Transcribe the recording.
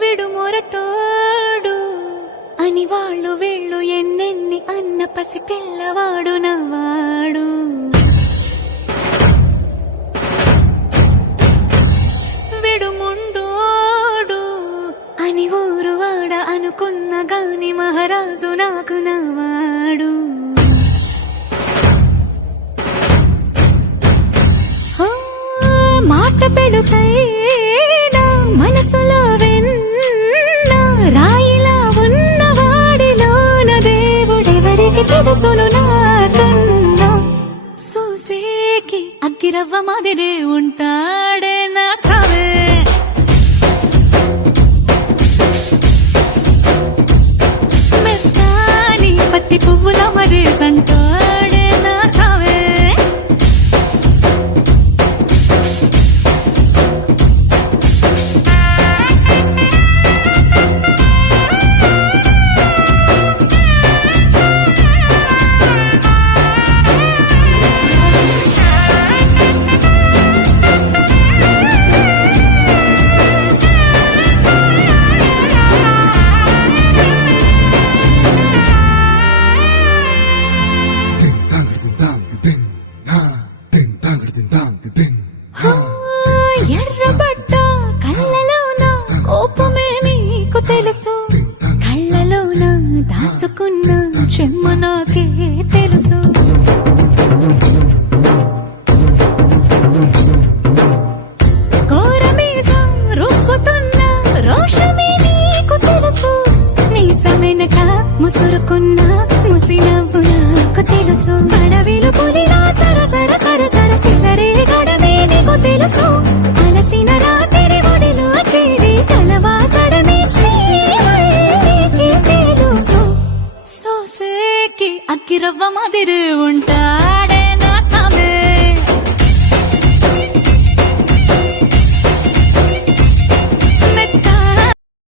విడు మొరటోడు అని వాళ్ళు వీళ్ళు ఎన్నెన్ని అన్న పసి పిల్లవాడు నవాడు. విడు ముండోడు అని ఊరు వాడ అనుకున్న గాని మహారాజు నాకు నవాడు. మాట పెడుసైనా మనసులో వెన్న రాయిలా ఉన్నవాడిలోన దేవుడెవరికి తెలుసును నాకన్నా. సూసేకి అగ్గిరవ్వ మాదిరే ఉంటాడే నా సావే. మెత్తాని పత్తి పువ్వుల మరి సంటాడే నా సావే. ఎర్రబడ్డ కళ్ళలోన కోపమే నీకు తెలుసు, కళ్ళలోన దాచుకున్న చెమ్మ నాకే తెలుసు. కోరమీసం రుబ్బుతున్న రోషమే నీకు తెలుసు, మీసమెనక ముసురుకున్న ముసినవ్వు నాకు తెలుసు. అడవిలు పులిలా సరసర సరసర చిల్లరే గడమే నీకు తెలుసు, అలసిన రాత్రి ఒడిలో చేరి కలవాచడమే శ్రీవల్లికి తెలుసు. సోసేకి అగ్గిరవ్వ మాదిరి ఉంటా